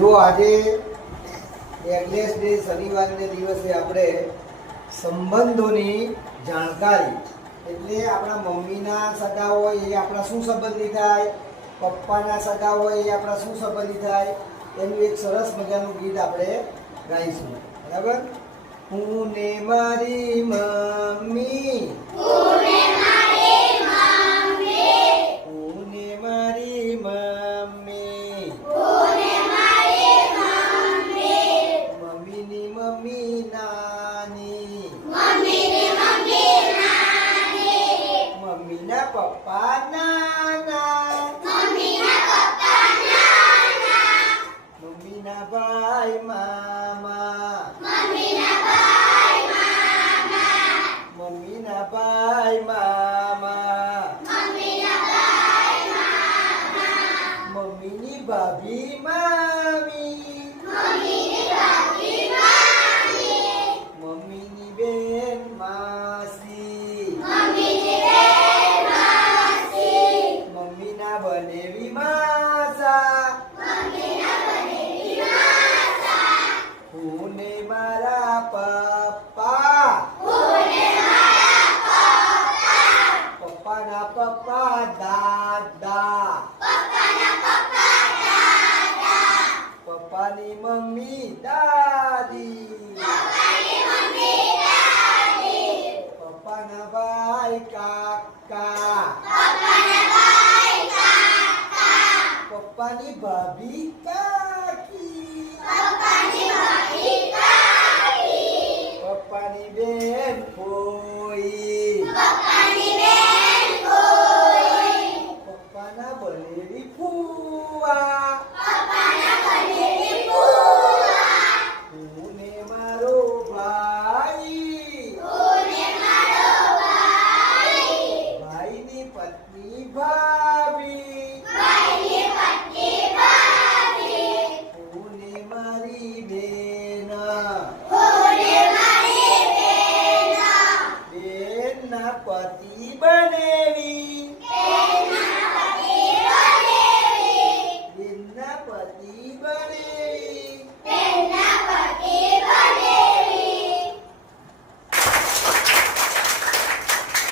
જો આજે Agnes day શનિવારને દિવસે આપણે સંબંધોની જાણકારી એટલે આપણા મમ્મીના સગા હોય એ આપણા શું સંબંધી થાય, પપ્પાના સગા હોય એ આપણા શું સંબંધી થાય, એનું એક સરસ મજાનું ગીત આપણે ગાઈશું. બરાબર? હું ને મારી મમ્મી, હું ને મારી મમ્મી, મમ્મીની મમ્મી નાની, મમ્મીના પપ્પા નાના, મમ્મીના ભાઈ મામા, મમ્મીના ભાઈ મામા, મમ્મીની ભાભી મામી, મમ્મીની બેન માસી, મમ્મીના બનેવી માસા, હું ને મારા પપ્પા, પપ્પાના પપ્પા દાદા, પપ્પાની મમ્મી દાદી, પપ્પાના ભાઈ કાકા, પપ્પાની ભાભી કાકી.